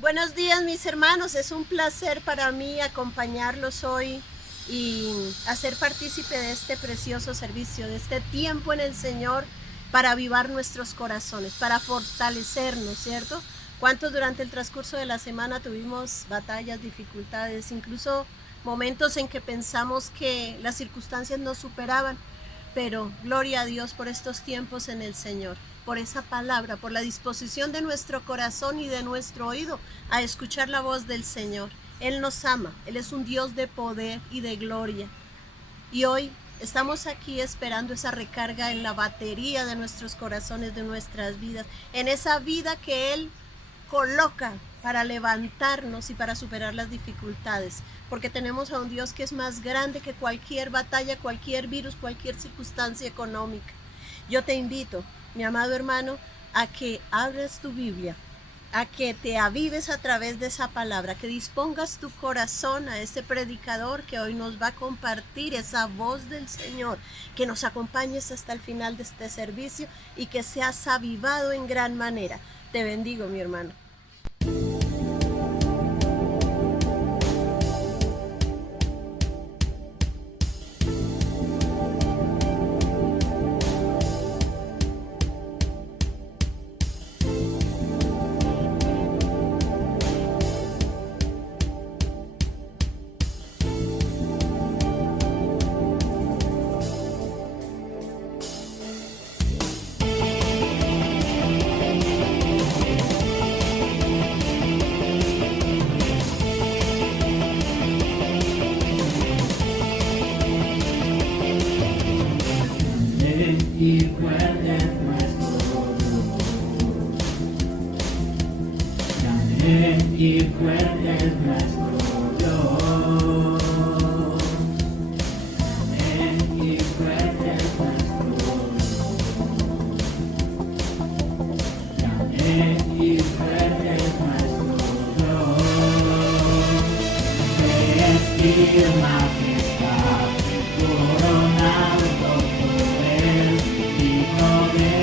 Buenos días, mis hermanos, es un placer para mí acompañarlos hoy y hacer partícipe de este precioso servicio, de este tiempo en el Señor para avivar nuestros corazones, para fortalecernos, ¿cierto? ¿Cuántos durante el transcurso de la semana tuvimos batallas, dificultades, incluso momentos en que pensamos que las circunstancias nos superaban? Pero gloria a Dios por estos tiempos en el Señor, por esa palabra, por la disposición de nuestro corazón y de nuestro oído a escuchar la voz del Señor. Él nos ama, Él es un Dios de poder y de gloria. Y hoy estamos aquí esperando esa recarga en la batería de nuestros corazones, de nuestras vidas, en esa vida que Él coloca para levantarnos y para superar las dificultades, porque tenemos a un Dios que es más grande que cualquier batalla, cualquier virus, cualquier circunstancia económica. Yo te invito, mi amado hermano, a que abras tu Biblia, a que te avives a través de esa palabra, que dispongas tu corazón a ese predicador que hoy nos va a compartir esa voz del Señor, que nos acompañes hasta el final de este servicio y que seas avivado en gran manera. Te bendigo, mi hermano. Y fuerte es nuestro Dios. Grande y fuerte es nuestro Dios. Grande y fuerte es nuestro Dios. Grande y fuerte es nuestro Dios. Vestir majestad, coronado con poder.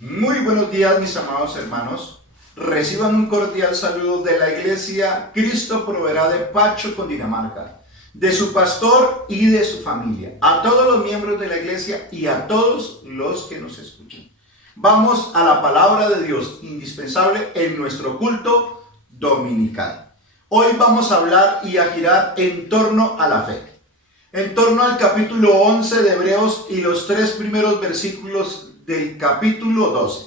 Muy buenos días, mis amados hermanos. Reciban un cordial saludo de la iglesia Cristo Proveerá de Pacho, Cundinamarca, de su pastor y de su familia, a todos los miembros de la iglesia y a todos los que nos escuchan. Vamos a la palabra de Dios, indispensable en nuestro culto dominical. Hoy vamos a hablar y a girar en torno a la fe, en torno al capítulo 11 de Hebreos y los 3 primeros versículos del capítulo 12.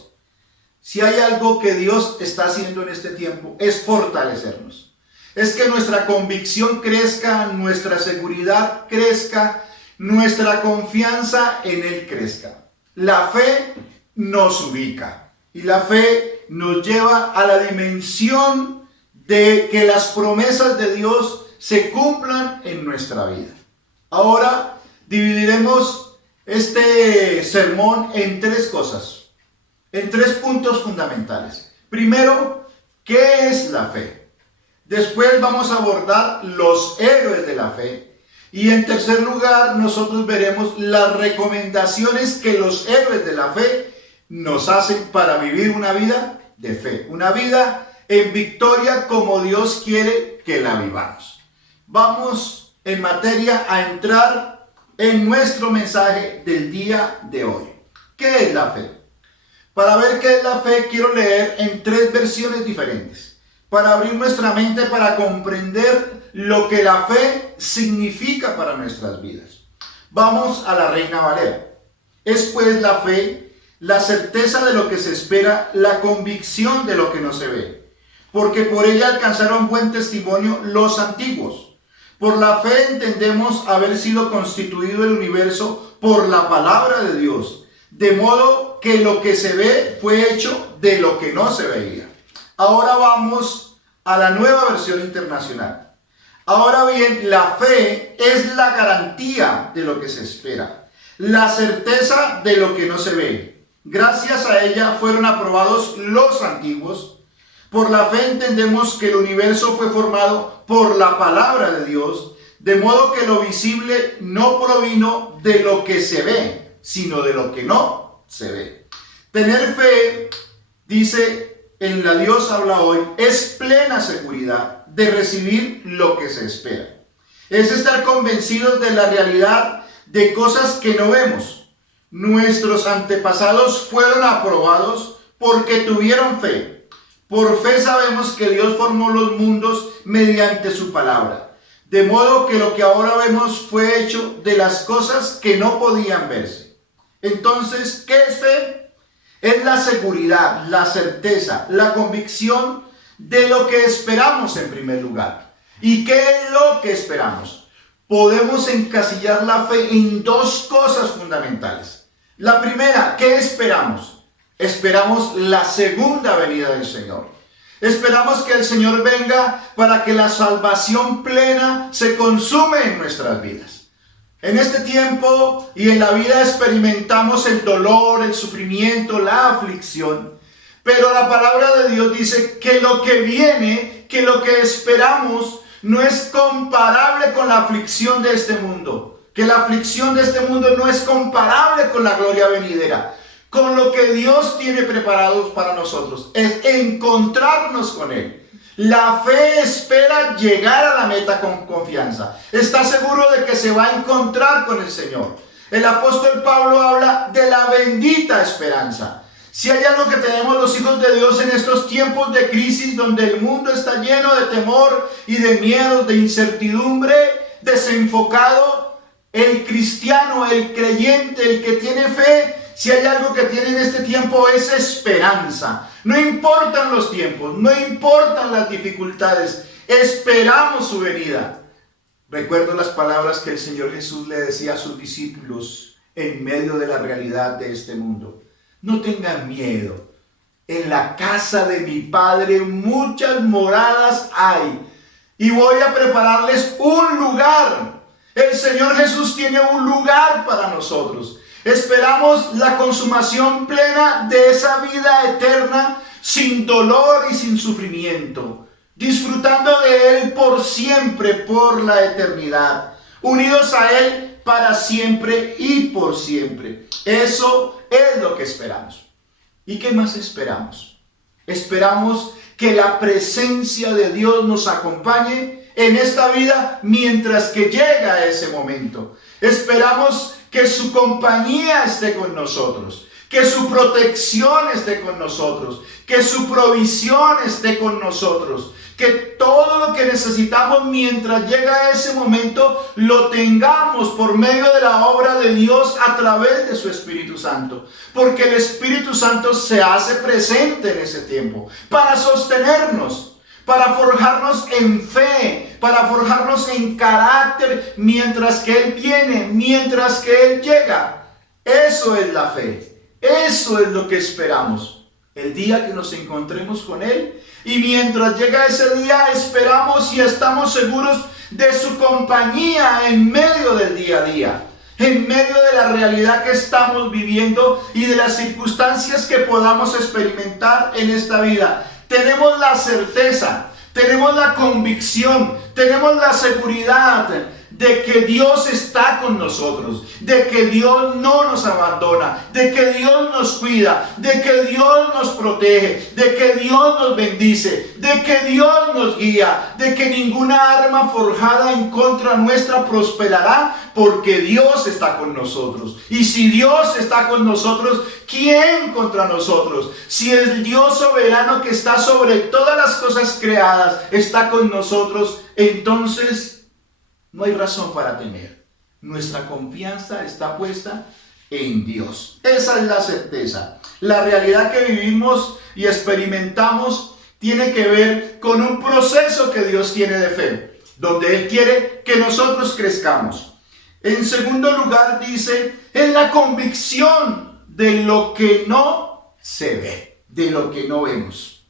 Si hay algo que Dios está haciendo en este tiempo es fortalecernos. Es que nuestra convicción crezca, nuestra seguridad crezca, nuestra confianza en Él crezca. La fe nos ubica y la fe nos lleva a la dimensión de que las promesas de Dios se cumplan en nuestra vida. Ahora dividiremos este sermón en 3 cosas, en 3 puntos fundamentales. Primero, ¿qué es la fe? Después vamos a abordar los héroes de la fe. Y en tercer lugar, nosotros veremos las recomendaciones que los héroes de la fe nos hacen para vivir una vida de fe, una vida en victoria como Dios quiere que la vivamos. Vamos en materia a entrar en nuestro mensaje del día de hoy. ¿Qué es la fe? Para ver qué es la fe, quiero leer en 3 versiones diferentes, para abrir nuestra mente para comprender lo que la fe significa para nuestras vidas. Vamos a la Reina Valera. Es pues la fe, la certeza de lo que se espera, la convicción de lo que no se ve, porque por ella alcanzaron buen testimonio los antiguos. Por la fe entendemos haber sido constituido el universo por la palabra de Dios, de modo que lo que se ve fue hecho de lo que no se veía. Ahora vamos a la Nueva Versión Internacional. Ahora bien, la fe es la garantía de lo que se espera, la certeza de lo que no se ve. Gracias a ella fueron aprobados los antiguos. Por la fe entendemos que el universo fue formado por la palabra de Dios, de modo que lo visible no provino de lo que se ve, sino de lo que no se ve. Tener fe, dice en La Dios habla hoy, es plena seguridad de recibir lo que se espera. Es estar convencidos de la realidad de cosas que no vemos. Nuestros antepasados fueron aprobados porque tuvieron fe. Por fe sabemos que Dios formó los mundos mediante su palabra, de modo que lo que ahora vemos fue hecho de las cosas que no podían verse. Entonces, ¿qué es fe? Es la seguridad, la certeza, la convicción de lo que esperamos en primer lugar. ¿Y qué es lo que esperamos? Podemos encasillar la fe en 2 cosas fundamentales. La primera, ¿qué esperamos? Esperamos la segunda venida del Señor. Esperamos que el Señor venga para que la salvación plena se consume en nuestras vidas. En este tiempo y en la vida experimentamos el dolor, el sufrimiento, la aflicción. Pero la palabra de Dios dice que lo que viene, que lo que esperamos, no es comparable con la aflicción de este mundo. Que la aflicción de este mundo no es comparable con la gloria venidera. Con lo que Dios tiene preparado para nosotros. Es encontrarnos con Él. La fe espera llegar a la meta con confianza. Está seguro de que se va a encontrar con el Señor. El apóstol Pablo habla de la bendita esperanza. Si hay algo que tenemos los hijos de Dios en estos tiempos de crisis donde el mundo está lleno de temor y de miedo, de incertidumbre, desenfocado, el cristiano, el creyente, el que tiene fe, si hay algo que tiene en este tiempo es esperanza. No importan los tiempos, no importan las dificultades, esperamos su venida. Recuerdo las palabras que el Señor Jesús le decía a sus discípulos en medio de la realidad de este mundo. No tengan miedo, en la casa de mi Padre muchas moradas hay y voy a prepararles un lugar. El Señor Jesús tiene un lugar para nosotros. Esperamos la consumación plena de esa vida eterna sin dolor y sin sufrimiento, disfrutando de Él por siempre, por la eternidad, unidos a Él para siempre y por siempre. Eso es lo que esperamos. ¿Y qué más esperamos? Esperamos que la presencia de Dios nos acompañe en esta vida mientras que llega ese momento. Esperamos que su compañía esté con nosotros, que su protección esté con nosotros, que su provisión esté con nosotros, que todo lo que necesitamos mientras llega ese momento lo tengamos por medio de la obra de Dios a través de su Espíritu Santo. Porque el Espíritu Santo se hace presente en ese tiempo para sostenernos, para forjarnos en fe, para forjarnos en carácter mientras que Él viene, mientras que Él llega. Eso es la fe, eso es lo que esperamos. El día que nos encontremos con Él, y mientras llega ese día esperamos y estamos seguros de su compañía en medio del día a día, en medio de la realidad que estamos viviendo y de las circunstancias que podamos experimentar en esta vida. Tenemos la certeza, tenemos la convicción, tenemos la seguridad de que Dios está con nosotros, de que Dios no nos abandona, de que Dios nos cuida, de que Dios nos protege, de que Dios nos bendice, de que Dios nos guía, de que ninguna arma forjada en contra nuestra prosperará, porque Dios está con nosotros. Y si Dios está con nosotros, ¿quién contra nosotros? Si el Dios soberano que está sobre todas las cosas creadas está con nosotros, entonces no hay razón para temer. Nuestra confianza está puesta en Dios. Esa es la certeza. La realidad que vivimos y experimentamos tiene que ver con un proceso que Dios tiene de fe, donde Él quiere que nosotros crezcamos. En segundo lugar dice, en la convicción de lo que no se ve, de lo que no vemos.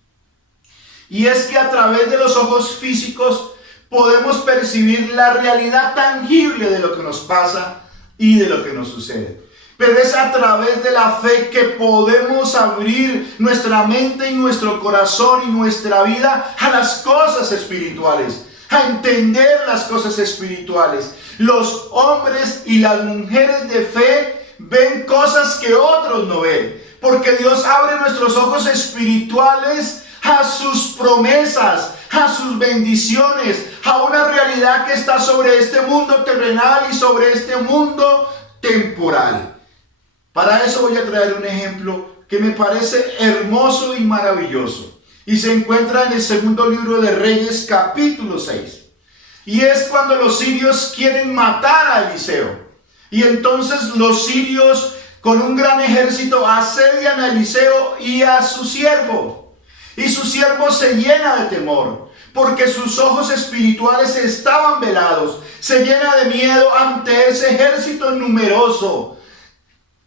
Y es que a través de los ojos físicos podemos percibir la realidad tangible de lo que nos pasa y de lo que nos sucede. Pero es a través de la fe que podemos abrir nuestra mente y nuestro corazón y nuestra vida a las cosas espirituales, a entender las cosas espirituales. Los hombres y las mujeres de fe ven cosas que otros no ven, porque Dios abre nuestros ojos espirituales a sus promesas, a sus bendiciones, a una realidad que está sobre este mundo terrenal y sobre este mundo temporal. Para eso voy a traer un ejemplo que me parece hermoso y maravilloso, y se encuentra en el segundo libro de Reyes, capítulo 6. Y es cuando los sirios quieren matar a Eliseo, y entonces los sirios con un gran ejército asedian a Eliseo y a su siervo. Y su siervo se llena de temor, porque sus ojos espirituales estaban velados. Se llena de miedo ante ese ejército numeroso.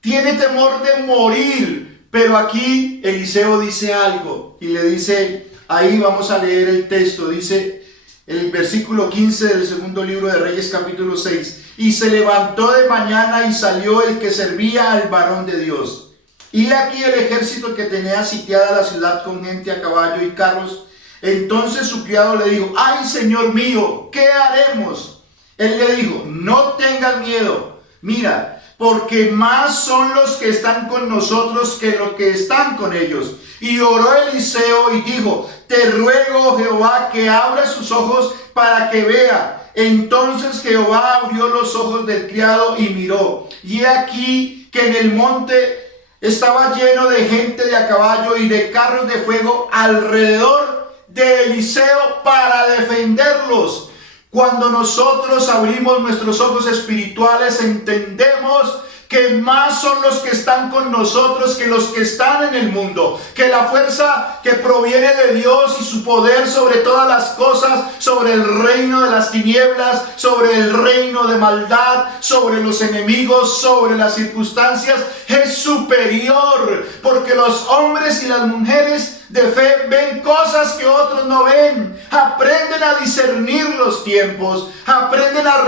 Tiene temor de morir. Pero aquí Eliseo dice algo. Y le dice, ahí vamos a leer el texto. Dice el versículo 15 del segundo libro de Reyes, capítulo 6. Y se levantó de mañana y salió el que servía al varón de Dios. Y aquí el ejército que tenía sitiada la ciudad con gente a caballo y carros. Entonces su criado le dijo, ay, señor mío, ¿qué haremos? Él le dijo, no tengas miedo, mira, porque más son los que están con nosotros que los que están con ellos. Y oró Eliseo y dijo, te ruego, Jehová, que abra sus ojos para que vea. Entonces Jehová abrió los ojos del criado y miró. Y he aquí que en el monte estaba lleno de gente de a caballo y de carros de fuego alrededor de Eliseo para defenderlos. Cuando nosotros abrimos nuestros ojos espirituales, entendemos que más son los que están con nosotros que los que están en el mundo, que la fuerza que proviene de Dios y su poder sobre todas las cosas, sobre el reino de las tinieblas, sobre el reino de maldad, sobre los enemigos, sobre las circunstancias, es superior, porque los hombres y las mujeres de fe ven cosas que otros no ven, aprenden a discernir los tiempos, aprenden a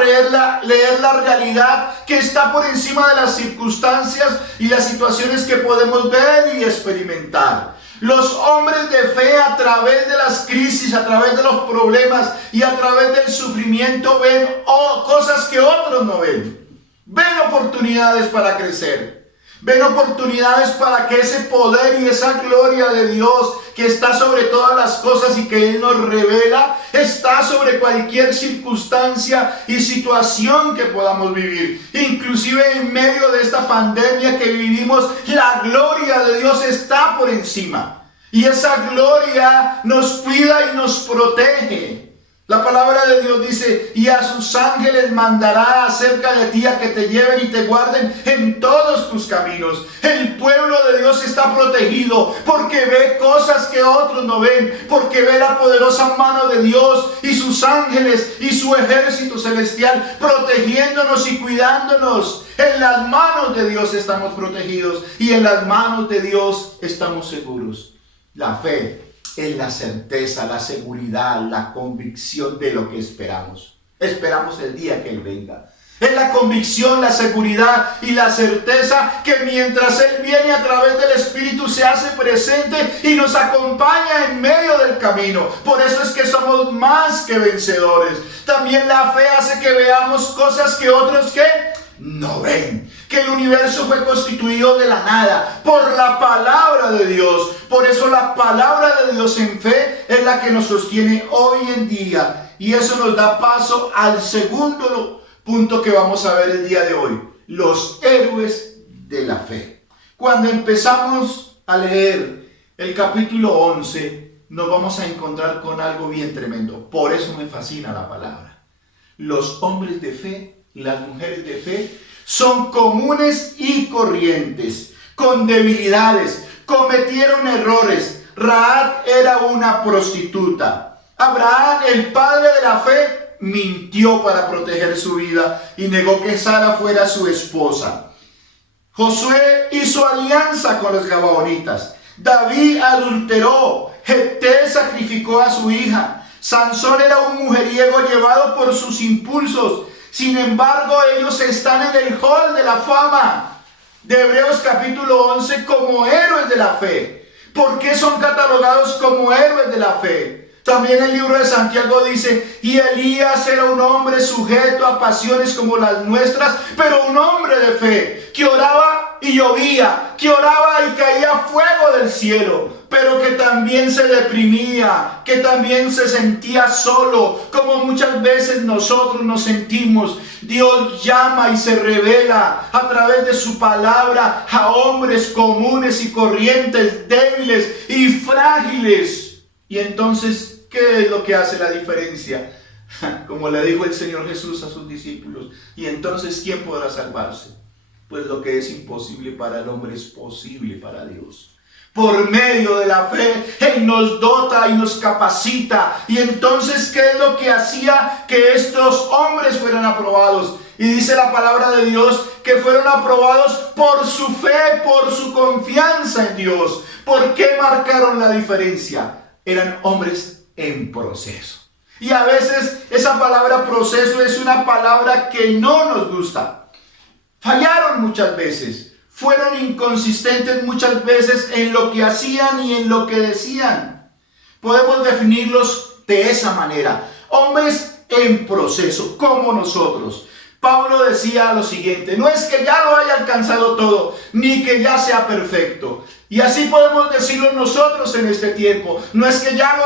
leer la realidad que está por encima de las circunstancias y las situaciones que podemos ver y experimentar. Los hombres de fe, a través de las crisis, a través de los problemas y a través del sufrimiento, ven cosas que otros no ven. Ven oportunidades para crecer. Ven oportunidades para que ese poder y esa gloria de Dios que está sobre todas las cosas y que Él nos revela, está sobre cualquier circunstancia y situación que podamos vivir. Inclusive en medio de esta pandemia que vivimos, la gloria de Dios está por encima. Y esa gloria nos cuida y nos protege. La palabra de Dios dice, y a sus ángeles mandará acerca de ti a que te lleven y te guarden en todos tus caminos. El pueblo de Dios está protegido porque ve cosas que otros no ven, porque ve la poderosa mano de Dios y sus ángeles y su ejército celestial protegiéndonos y cuidándonos. En las manos de Dios estamos protegidos y en las manos de Dios estamos seguros. La fe es la certeza, la seguridad, la convicción de lo que esperamos. Esperamos el día que Él venga. Es la convicción, la seguridad y la certeza que mientras Él viene a través del Espíritu se hace presente y nos acompaña en medio del camino. Por eso es que somos más que vencedores. También la fe hace que veamos cosas que otros no ven. Que el universo fue constituido de la nada por la palabra de Dios. Por eso la palabra de Dios en fe es la que nos sostiene hoy en día. Y eso nos da paso al segundo punto que vamos a ver el día de hoy. Los héroes de la fe. Cuando empezamos a leer el capítulo 11, nos vamos a encontrar con algo bien tremendo. Por eso me fascina la palabra. Los hombres de fe, las mujeres de fe, son comunes y corrientes, con debilidades, cometieron errores. Rahab era una prostituta. Abraham, el padre de la fe, mintió para proteger su vida y negó que Sara fuera su esposa. Josué hizo alianza con los gabaonitas. David adulteró. Jefté sacrificó a su hija. Sansón era un mujeriego llevado por sus impulsos. Sin embargo, ellos están en el hall de la fama de Hebreos capítulo 11 como héroes de la fe. ¿Por qué son catalogados como héroes de la fe? También el libro de Santiago dice, y Elías era un hombre sujeto a pasiones como las nuestras, pero un hombre de fe, que oraba y llovía, que oraba y caía fuego del cielo, pero que también se deprimía, que también se sentía solo, como muchas veces nosotros nos sentimos. Dios llama y se revela a través de su palabra a hombres comunes y corrientes, débiles y frágiles. Y entonces, ¿qué es lo que hace la diferencia? Como le dijo el Señor Jesús a sus discípulos, y entonces, ¿quién podrá salvarse? Pues lo que es imposible para el hombre es posible para Dios. Por medio de la fe, Él nos dota y nos capacita. Y entonces, ¿qué es lo que hacía que estos hombres fueran aprobados? Y dice la palabra de Dios que fueron aprobados por su fe, por su confianza en Dios. ¿Por qué marcaron la diferencia? Eran hombres en proceso. Y a veces esa palabra proceso es una palabra que no nos gusta. Fallaron muchas veces. Fueron inconsistentes muchas veces en lo que hacían y en lo que decían. Podemos definirlos de esa manera. Hombres en proceso, como nosotros. Pablo decía lo siguiente: no es que ya lo haya alcanzado todo, ni que ya sea perfecto. Y así podemos decirlo nosotros en este tiempo. No es que ya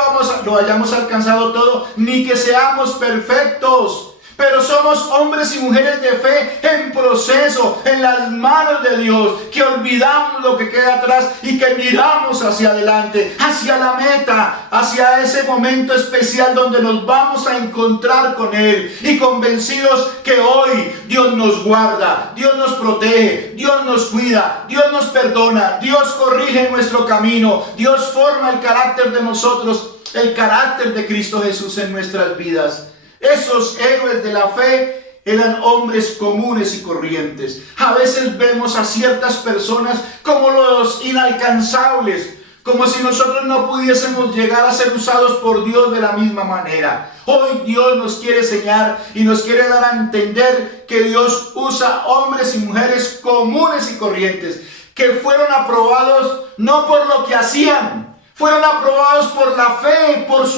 lo hayamos alcanzado todo, ni que seamos perfectos. Pero somos hombres y mujeres de fe en proceso, en las manos de Dios, que olvidamos lo que queda atrás y que miramos hacia adelante, hacia la meta, hacia ese momento especial donde nos vamos a encontrar con Él, y convencidos que hoy Dios nos guarda, Dios nos protege, Dios nos cuida, Dios nos perdona, Dios corrige nuestro camino, Dios forma el carácter de nosotros, el carácter de Cristo Jesús en nuestras vidas. Esos héroes de la fe eran hombres comunes y corrientes. A veces vemos a ciertas personas como los inalcanzables, como si nosotros no pudiésemos llegar a ser usados por Dios de la misma manera. Hoy Dios nos quiere enseñar y nos quiere dar a entender que Dios usa hombres y mujeres comunes y corrientes, que fueron aprobados no por lo que hacían, fueron aprobados por la fe, por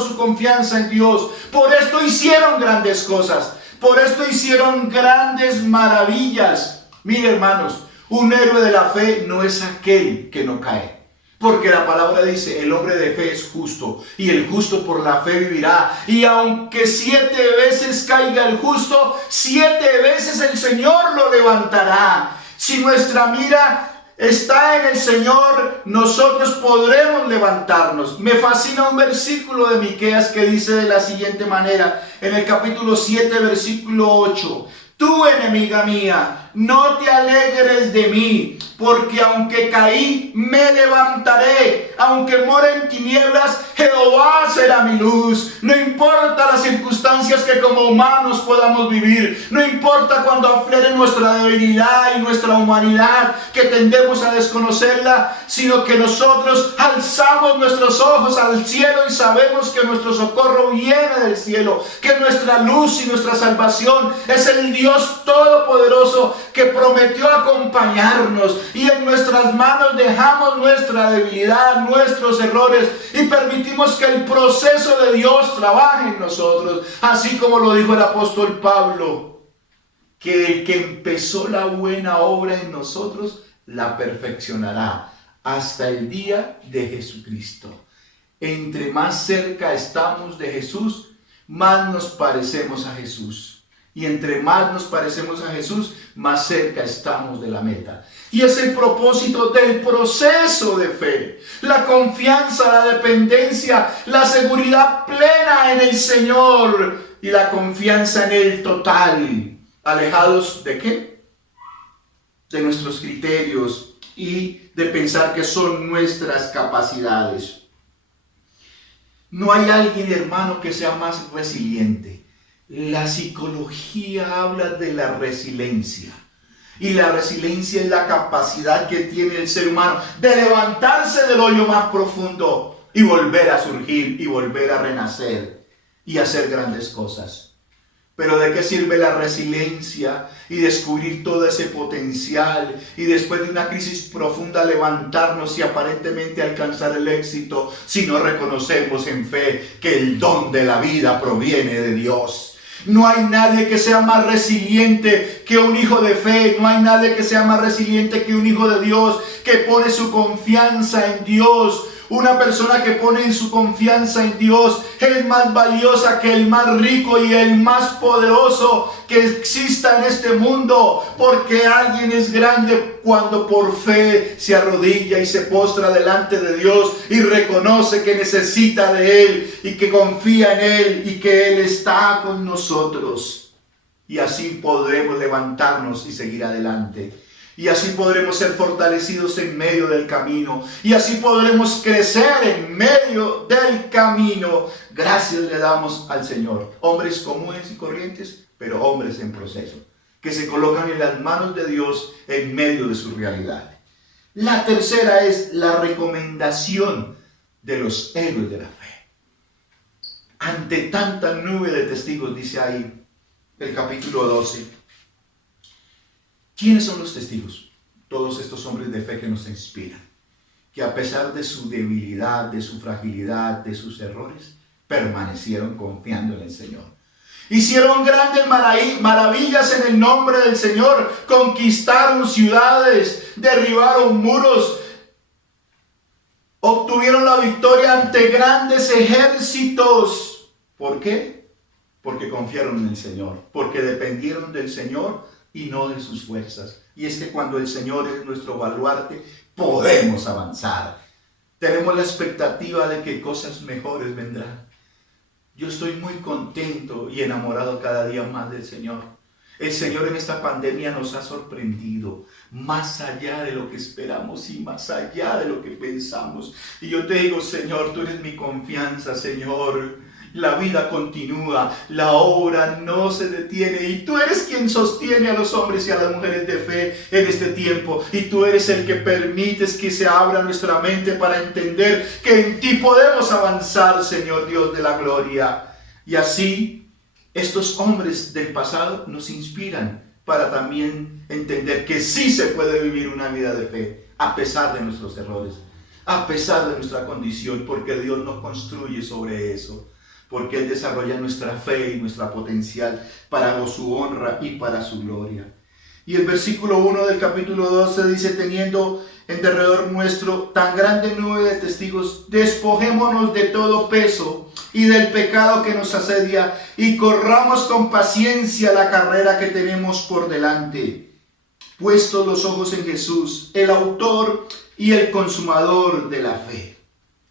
su confianza en Dios. Por esto hicieron grandes cosas. Por esto hicieron grandes maravillas. Mire, hermanos, un héroe de la fe no es aquel que no cae. Porque la palabra dice, el hombre de fe es justo, y el justo por la fe vivirá. Y aunque 7 veces caiga el justo, 7 veces el Señor lo levantará. Si nuestra mira está en el Señor, nosotros podremos levantarnos. Me fascina un versículo de Miqueas que dice de la siguiente manera, en el capítulo 7, versículo 8. Tú, enemiga mía, no te alegres de mí, porque aunque caí, me levantaré. Aunque more en tinieblas, Jehová será mi luz. No importa las circunstancias que como humanos podamos vivir. No importa cuando aflore nuestra debilidad y nuestra humanidad, que tendemos a desconocerla, sino que nosotros alzamos nuestros ojos al cielo y sabemos que nuestro socorro viene del cielo, que nuestra luz y nuestra salvación es el Dios Todopoderoso que prometió acompañarnos, y en nuestras manos dejamos nuestra debilidad, nuestros errores, y permitimos que el proceso de Dios trabaje en nosotros, así como lo dijo el apóstol Pablo, que el que empezó la buena obra en nosotros la perfeccionará hasta el día de Jesucristo. Entre más cerca estamos de Jesús, más nos parecemos a Jesús. Y entre más nos parecemos a Jesús, más cerca estamos de la meta. Y es el propósito del proceso de fe. La confianza, la dependencia, la seguridad plena en el Señor y la confianza en Él total. ¿Alejados de qué? De nuestros criterios y de pensar que son nuestras capacidades. No hay alguien, hermano, que sea más resiliente. La psicología habla de la resiliencia. Y la resiliencia es la capacidad que tiene el ser humano de levantarse del hoyo más profundo y volver a surgir y volver a renacer y hacer grandes cosas. Pero ¿de qué sirve la resiliencia y descubrir todo ese potencial y después de una crisis profunda levantarnos y aparentemente alcanzar el éxito si no reconocemos en fe que el don de la vida proviene de Dios? No hay nadie que sea más resiliente que un hijo de fe. No hay nadie que sea más resiliente que un hijo de Dios, que pone su confianza en Dios. Una persona que pone su confianza en Dios es más valiosa que el más rico y el más poderoso que exista en este mundo, porque alguien es grande cuando por fe se arrodilla y se postra delante de Dios y reconoce que necesita de Él y que confía en Él y que Él está con nosotros. Y así podremos levantarnos y seguir adelante. Y así podremos ser fortalecidos en medio del camino. Y así podremos crecer en medio del camino. Gracias le damos al Señor. Hombres comunes y corrientes, pero hombres en proceso, que se colocan en las manos de Dios en medio de su realidad. La tercera es la recomendación de los héroes de la fe. Ante tanta nube de testigos, dice ahí el capítulo 12. ¿Quiénes son los testigos? Todos estos hombres de fe que nos inspiran, que a pesar de su debilidad, de su fragilidad, de sus errores, permanecieron confiando en el Señor. Hicieron grandes maravillas en el nombre del Señor, conquistaron ciudades, derribaron muros, obtuvieron la victoria ante grandes ejércitos. ¿Por qué? Porque confiaron en el Señor, porque dependieron del Señor y no de sus fuerzas. Y es que cuando el Señor es nuestro baluarte, podemos avanzar. Tenemos la expectativa de que cosas mejores vendrán. Yo estoy muy contento y enamorado cada día más del Señor. El Señor en esta pandemia nos ha sorprendido más allá de lo que esperamos y más allá de lo que pensamos. Y yo te digo, Señor, tú eres mi confianza, Señor. La vida continúa, la obra no se detiene y tú eres quien sostiene a los hombres y a las mujeres de fe en este tiempo. Y tú eres el que permites que se abra nuestra mente para entender que en ti podemos avanzar, Señor Dios de la gloria. Y así, estos hombres del pasado nos inspiran para también entender que sí se puede vivir una vida de fe a pesar de nuestros errores, a pesar de nuestra condición, porque Dios nos construye sobre eso. Porque Él desarrolla nuestra fe y nuestra potencial para su honra y para su gloria. Y el versículo 1 del capítulo 12 dice: teniendo en derredor nuestro tan grande nube de testigos, despojémonos de todo peso y del pecado que nos asedia, y corramos con paciencia la carrera que tenemos por delante. puestos los ojos en Jesús, el autor y el consumador de la fe.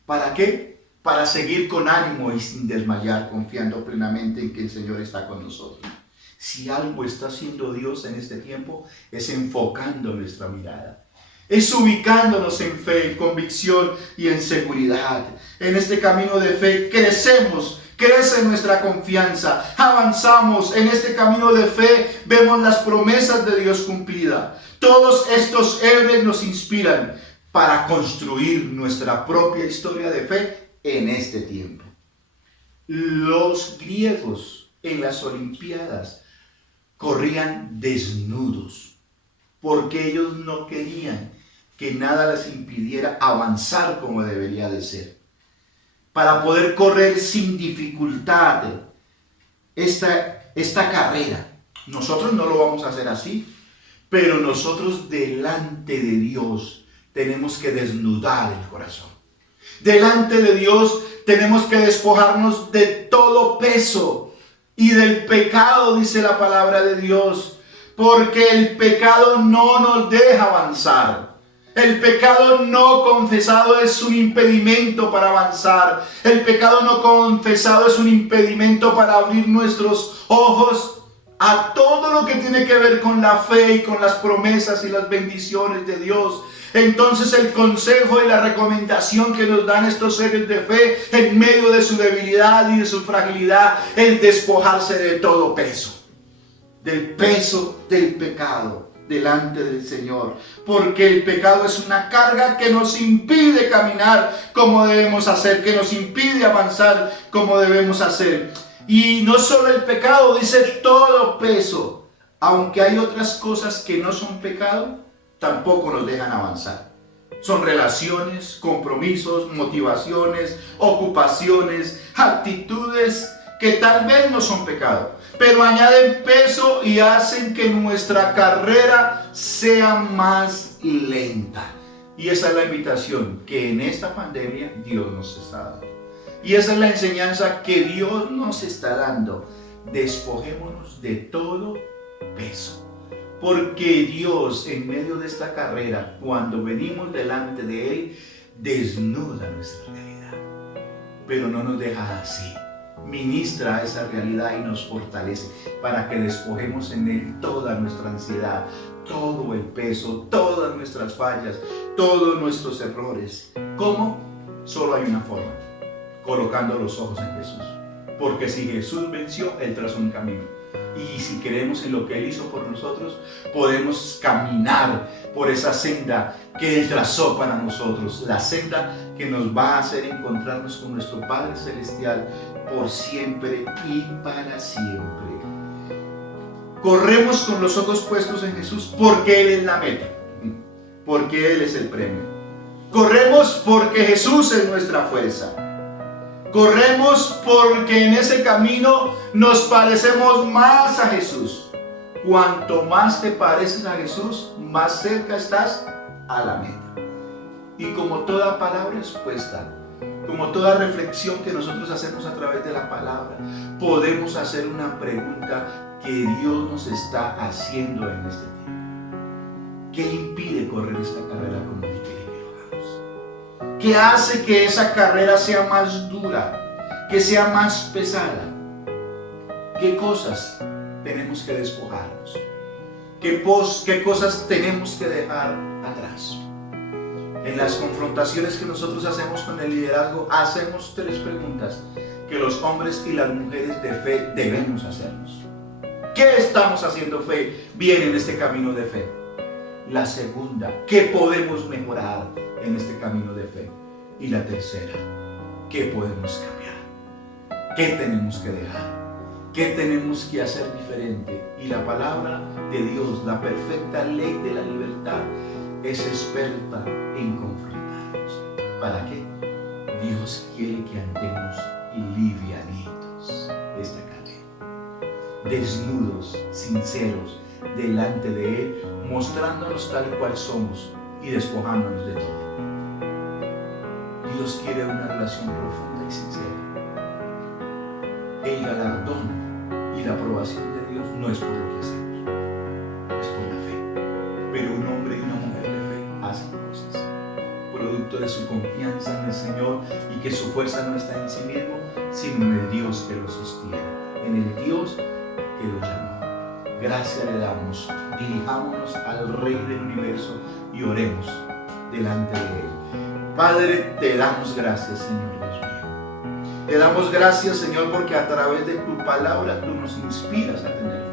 ¿Para qué? Para seguir con ánimo y sin desmayar, confiando plenamente en que el Señor está con nosotros. Si algo está haciendo Dios en este tiempo, es enfocando nuestra mirada. Es ubicándonos en fe, en convicción y en seguridad. En este camino de fe crecemos, crece nuestra confianza, avanzamos. En este camino de fe vemos las promesas de Dios cumplidas. Todos estos héroes nos inspiran para construir nuestra propia historia de fe en este tiempo. Los griegos en las Olimpiadas corrían desnudos porque ellos no querían que nada les impidiera avanzar como debería de ser, para poder correr sin dificultad esta carrera. Nosotros no lo vamos a hacer así, pero nosotros delante de Dios tenemos que desnudar el corazón. Delante de Dios tenemos que despojarnos de todo peso y del pecado, dice la palabra de Dios, porque el pecado no nos deja avanzar. El pecado no confesado es un impedimento para avanzar. El pecado no confesado es un impedimento para abrir nuestros ojos a todo lo que tiene que ver con la fe y con las promesas y las bendiciones de Dios. Entonces el consejo y la recomendación que nos dan estos seres de fe en medio de su debilidad y de su fragilidad es despojarse de todo peso, del peso del pecado delante del Señor, porque el pecado es una carga que nos impide caminar como debemos hacer, que nos impide avanzar como debemos hacer. Y no solo el pecado, dice todo peso, aunque hay otras cosas que no son pecado, tampoco nos dejan avanzar. Son relaciones, compromisos, motivaciones, ocupaciones, actitudes que tal vez no son pecado, pero añaden peso y hacen que nuestra carrera sea más lenta. Y esa es la invitación que en esta pandemia Dios nos está dando. Y esa es la enseñanza que Dios nos está dando. Despojémonos de todo peso. Porque Dios, en medio de esta carrera, cuando venimos delante de Él, desnuda nuestra realidad. Pero no nos deja así. Ministra esa realidad y nos fortalece para que despojemos en Él toda nuestra ansiedad, todo el peso, todas nuestras fallas, todos nuestros errores. ¿Cómo? Solo hay una forma: colocando los ojos en Jesús. Porque si Jesús venció, Él trazó un camino. Y si creemos en lo que Él hizo por nosotros, podemos caminar por esa senda que Él trazó para nosotros. La senda que nos va a hacer encontrarnos con nuestro Padre Celestial por siempre y para siempre. Corremos con los ojos puestos en Jesús porque Él es la meta, porque Él es el premio. Corremos porque Jesús es nuestra fuerza. Corremos porque en ese camino nos parecemos más a Jesús. Cuanto más te pareces a Jesús, más cerca estás a la meta. Y como toda palabra expuesta, como toda reflexión que nosotros hacemos a través de la palabra, podemos hacer una pregunta que Dios nos está haciendo en este tiempo. ¿Qué impide correr esta carrera como Él quiere que lo hagamos? ¿Qué hace que esa carrera sea más dura, que sea más pesada? ¿Qué cosas tenemos que despojarnos? ¿Qué cosas tenemos que dejar atrás? En las confrontaciones que nosotros hacemos con el liderazgo, hacemos 3 preguntas que los hombres y las mujeres de fe debemos hacernos. ¿Qué estamos haciendo bien en este camino de fe? La segunda, ¿qué podemos mejorar en este camino de fe? Y la tercera, ¿qué podemos cambiar? ¿Qué tenemos que dejar? ¿Qué tenemos que hacer diferente? Y la palabra de Dios, la perfecta ley de la libertad, es experta en confrontarnos. ¿Para qué? Dios quiere que andemos livianitos esta carrera, desnudos, sinceros, delante de Él, mostrándonos tal cual somos y despojándonos de todo. Dios quiere una relación profunda y sincera. El galardón y la aprobación de Dios no es por lo que hacemos, es por la fe. producto de su confianza en el Señor y que su fuerza no está en sí mismo, sino en el Dios que lo sostiene, en el Dios que lo llamó. Gracias le damos. Dirijámonos al Rey del Universo y oremos delante de Él. Padre, te damos gracias, Señor Dios mío. Te damos gracias, Señor, porque a través de tu palabra tú nos inspiras a tener fe.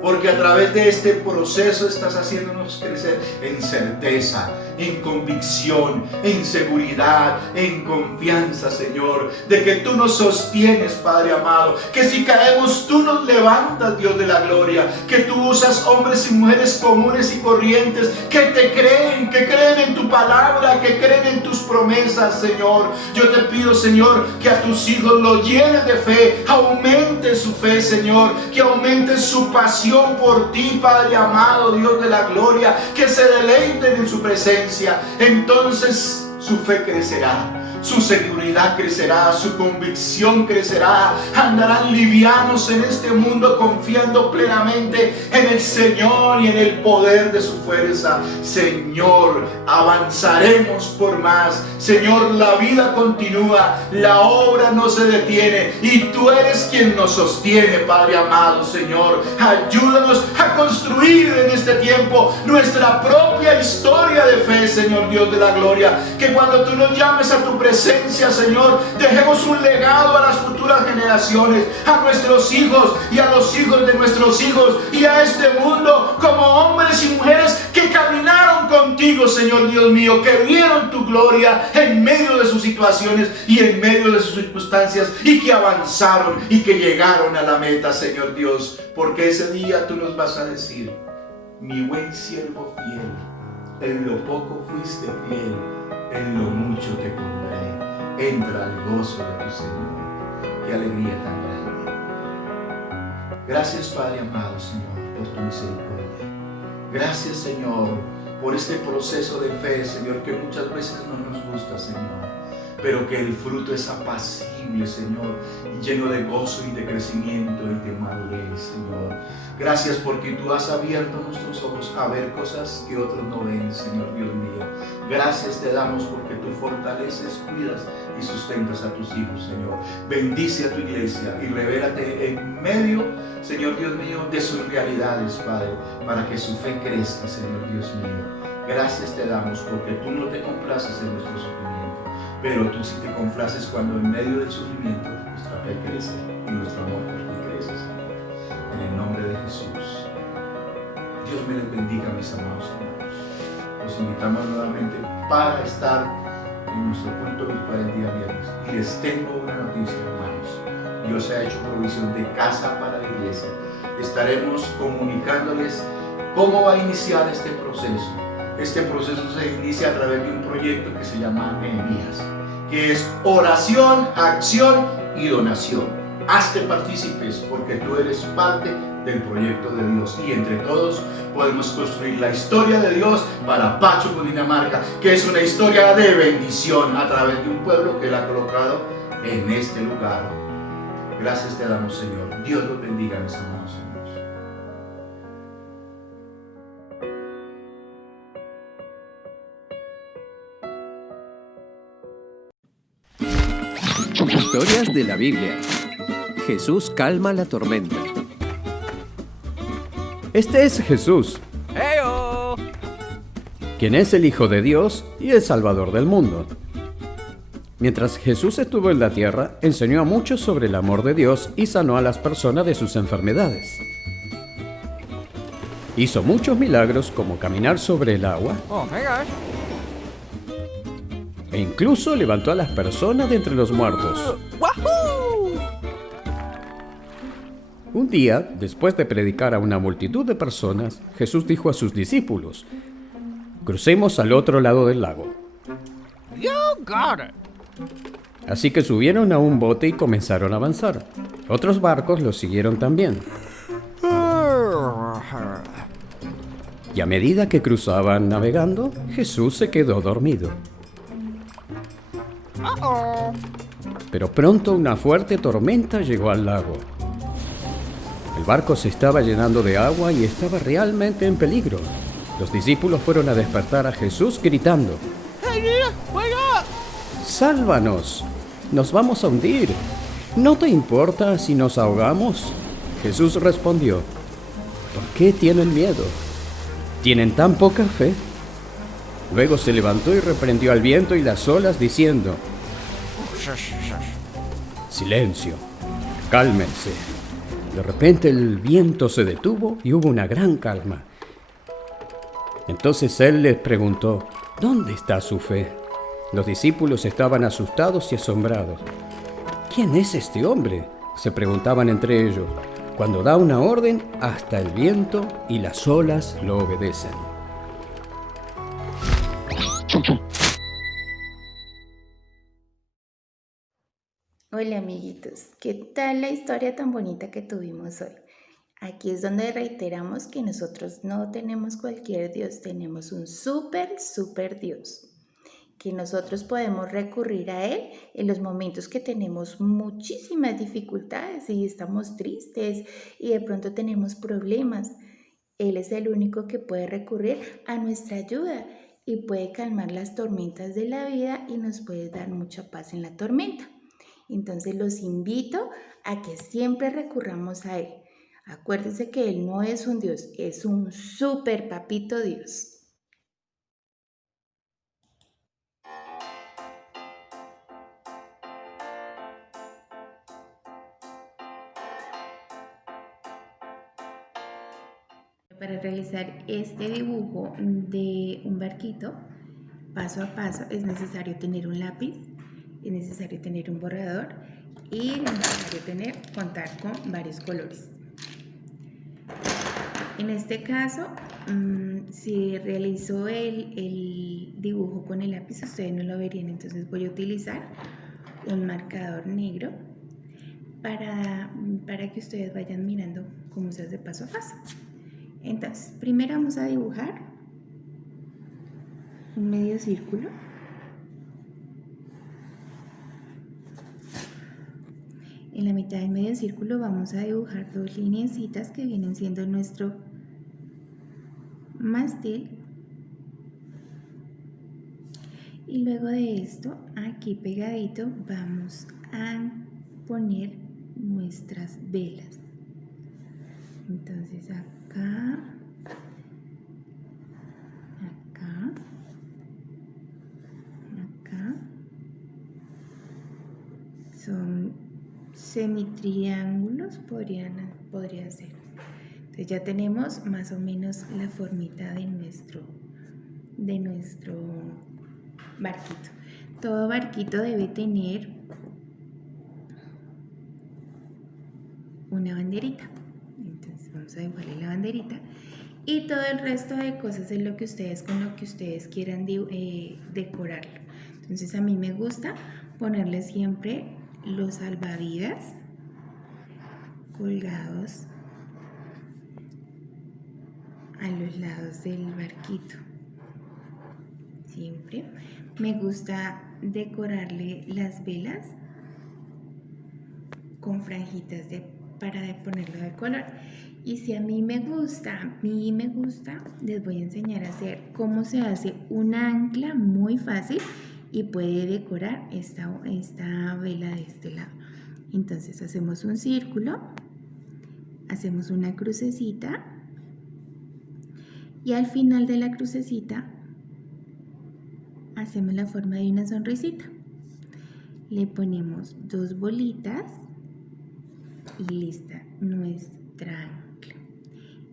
Porque a través de este proceso estás haciéndonos crecer en certeza, en convicción, en seguridad, en confianza, Señor, de que tú nos sostienes, Padre amado, que si caemos tú nos levantas, Dios de la gloria, que tú usas hombres y mujeres comunes y corrientes que te creen, que creen en tu palabra, que creen en tus promesas, Señor. Yo te pido, Señor, que a tus hijos los llenes de fe, aumente su fe, Señor, que aumente su pasión por ti, Padre amado, Dios de la gloria, que se deleiten en su presencia. Entonces su fe crecerá, su seguridad crecerá, su convicción crecerá, andarán livianos en este mundo confiando plenamente en el Señor y en el poder de su fuerza. Señor, avanzaremos por más. Señor, la vida continúa, la obra no se detiene y tú eres quien nos sostiene, Padre amado. Señor, ayúdanos a construir en este tiempo nuestra propia historia de fe, Señor Dios de la gloria, que cuando tú nos llames a tu presencia, Señor, dejemos un legado a las futuras generaciones, a nuestros hijos y a los hijos de nuestros hijos y a este mundo, como hombres y mujeres que caminaron contigo, Señor Dios mío, que vieron tu gloria en medio de sus situaciones y en medio de sus circunstancias, y que avanzaron y que llegaron a la meta, Señor Dios, porque ese día tú nos vas a decir: mi buen siervo fiel, en lo poco fuiste fiel, en lo mucho te pondré, entra al gozo de tu Señor. Qué alegría tan grande. Gracias, Padre amado, Señor, por tu misericordia. Gracias, Señor, por este proceso de fe, Señor, que muchas veces no nos gusta, Señor, pero que el fruto es apacible, Señor, lleno de gozo y de crecimiento y de madurez, Señor. Gracias porque tú has abierto nuestros ojos a ver cosas que otros no ven, Señor Dios mío. Gracias te damos porque tú fortaleces, cuidas y sustentas a tus hijos, Señor. Bendice a tu iglesia y revélate en medio, Señor Dios mío, de sus realidades, Padre, para que su fe crezca, Señor Dios mío. Gracias te damos porque tú no te complaces en nuestro sufrimiento, pero tú sí te complaces cuando en medio del sufrimiento nuestra fe crece y nuestro amor por ti crece, Señor. En el nombre de Jesús. Dios me les bendiga, mis amados hermanos. Los invitamos nuevamente para estar en nuestro culto virtual el día viernes. Y les tengo una noticia, hermanos. Dios ha hecho provisión de casa para la iglesia. Estaremos comunicándoles cómo va a iniciar este proceso. Este proceso se inicia a través de un proyecto que se llama Nehemías, que es oración, acción y donación. Hazte partícipes porque tú eres parte del proyecto de Dios y entre todos podemos construir la historia de Dios para Pacho, Cundinamarca, que es una historia de bendición a través de un pueblo que Él ha colocado en este lugar. Gracias te damos, Señor. Dios los bendiga, mis amados hermanos. Historias de la Biblia. Jesús calma la tormenta. Este es Jesús, ¡Heyo! quien es el Hijo de Dios y el Salvador del mundo. Mientras Jesús estuvo en la tierra, enseñó a muchos sobre el amor de Dios y sanó a las personas de sus enfermedades. Hizo muchos milagros como caminar sobre el agua Oh my gosh. e incluso levantó a las personas de entre los muertos. ¡Wahoo! Un día, después de predicar a una multitud de personas, Jesús dijo a sus discípulos: crucemos al otro lado del lago. You got it. Así que subieron a un bote y comenzaron a avanzar. Otros barcos los siguieron también. Y a medida que cruzaban navegando, Jesús se quedó dormido. Uh-oh. Pero pronto una fuerte tormenta llegó al lago. El barco se estaba llenando de agua y estaba realmente en peligro. Los discípulos fueron a despertar a Jesús gritando: Hey, sálvanos, nos vamos a hundir. ¿No te importa si nos ahogamos? Jesús respondió, ¿por qué tienen miedo? ¿Tienen tan poca fe? Luego se levantó y reprendió al viento y las olas, diciendo, silencio, cálmense. De repente el viento se detuvo y hubo una gran calma. Entonces él les preguntó, ¿dónde está su fe? Los discípulos estaban asustados y asombrados. ¿Quién es este hombre?, se preguntaban entre ellos. Cuando da una orden, hasta el viento y las olas lo obedecen. Hola amiguitos, ¿qué tal la historia tan bonita que tuvimos hoy? Aquí es donde reiteramos que nosotros no tenemos cualquier Dios, tenemos un súper Dios, que nosotros podemos recurrir a Él en los momentos que tenemos muchísimas dificultades y estamos tristes y de pronto tenemos problemas. Él es el único que puede recurrir a nuestra ayuda y puede calmar las tormentas de la vida y nos puede dar mucha paz en la tormenta. Entonces los invito a que siempre recurramos a Él. Acuérdense que Él no es un Dios, es un súper papito Dios. Para realizar este dibujo de un barquito, paso a paso, es necesario tener un lápiz, es necesario tener un borrador y es necesario contar con varios colores. En este caso, si realizo el dibujo con el lápiz, ustedes no lo verían, entonces voy a utilizar un marcador negro para que ustedes vayan mirando cómo se hace paso a paso. Entonces, primero vamos a dibujar un medio círculo. En la mitad del medio círculo vamos a dibujar dos lineecitas que vienen siendo nuestro mástil. Y luego de esto, aquí pegadito, vamos a poner nuestras velas. Entonces acá, acá, acá, son semitriángulos, podría ser. Entonces ya tenemos más o menos la formita de nuestro barquito. Todo barquito debe tener una banderita. Entonces vamos a dibujarle la banderita y todo el resto de cosas es con lo que ustedes quieran decorarlo. Entonces a mí me gusta ponerle siempre los salvavidas colgados a los lados del barquito. Siempre me gusta decorarle las velas con franjitas para ponerlo de color. Y si a mí me gusta, les voy a enseñar a hacer cómo se hace una ancla muy fácil y puede decorar esta vela de este lado. Entonces hacemos un círculo, hacemos una crucecita y al final de la crucecita hacemos la forma de una sonrisita. Le ponemos dos bolitas y lista nuestra ancla.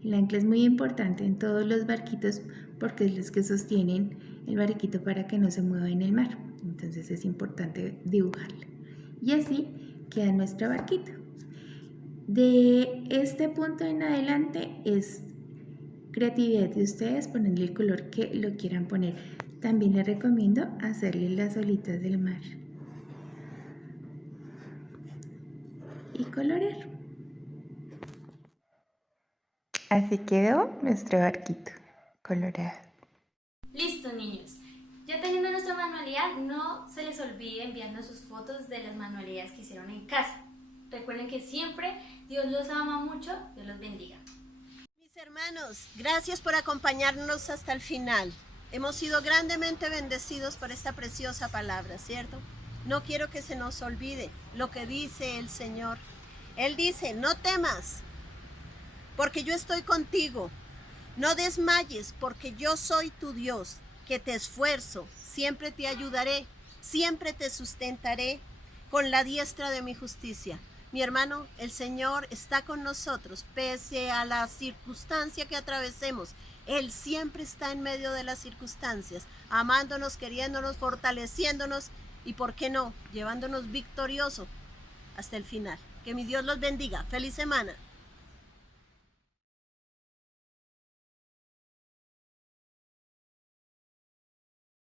El ancla es muy importante en todos los barquitos porque es los que sostienen el barquito para que no se mueva en el mar. Entonces es importante dibujarlo. Y así queda nuestro barquito. De este punto en adelante es creatividad de ustedes, ponerle el color que lo quieran poner. También les recomiendo hacerle las olitas del mar y colorear. Así quedó nuestro barquito colorado. Listo, niños. Ya teniendo nuestra manualidad, no se les olvide enviarnos sus fotos de las manualidades que hicieron en casa. Recuerden que siempre Dios los ama mucho. Dios los bendiga. Mis hermanos, gracias por acompañarnos hasta el final. hemos sido grandemente bendecidos por esta preciosa palabra, ¿cierto? No quiero que se nos olvide lo que dice el Señor. Él dice, no temas, porque yo estoy contigo. No desmayes, porque yo soy tu Dios, que te esfuerzo, siempre te ayudaré, siempre te sustentaré con la diestra de mi justicia. Mi hermano, el Señor está con nosotros, pese a la circunstancia que atravesemos. Él siempre está en medio de las circunstancias, amándonos, queriéndonos, fortaleciéndonos y, ¿por qué no?, llevándonos victorioso hasta el final. Que mi Dios los bendiga. ¡Feliz semana!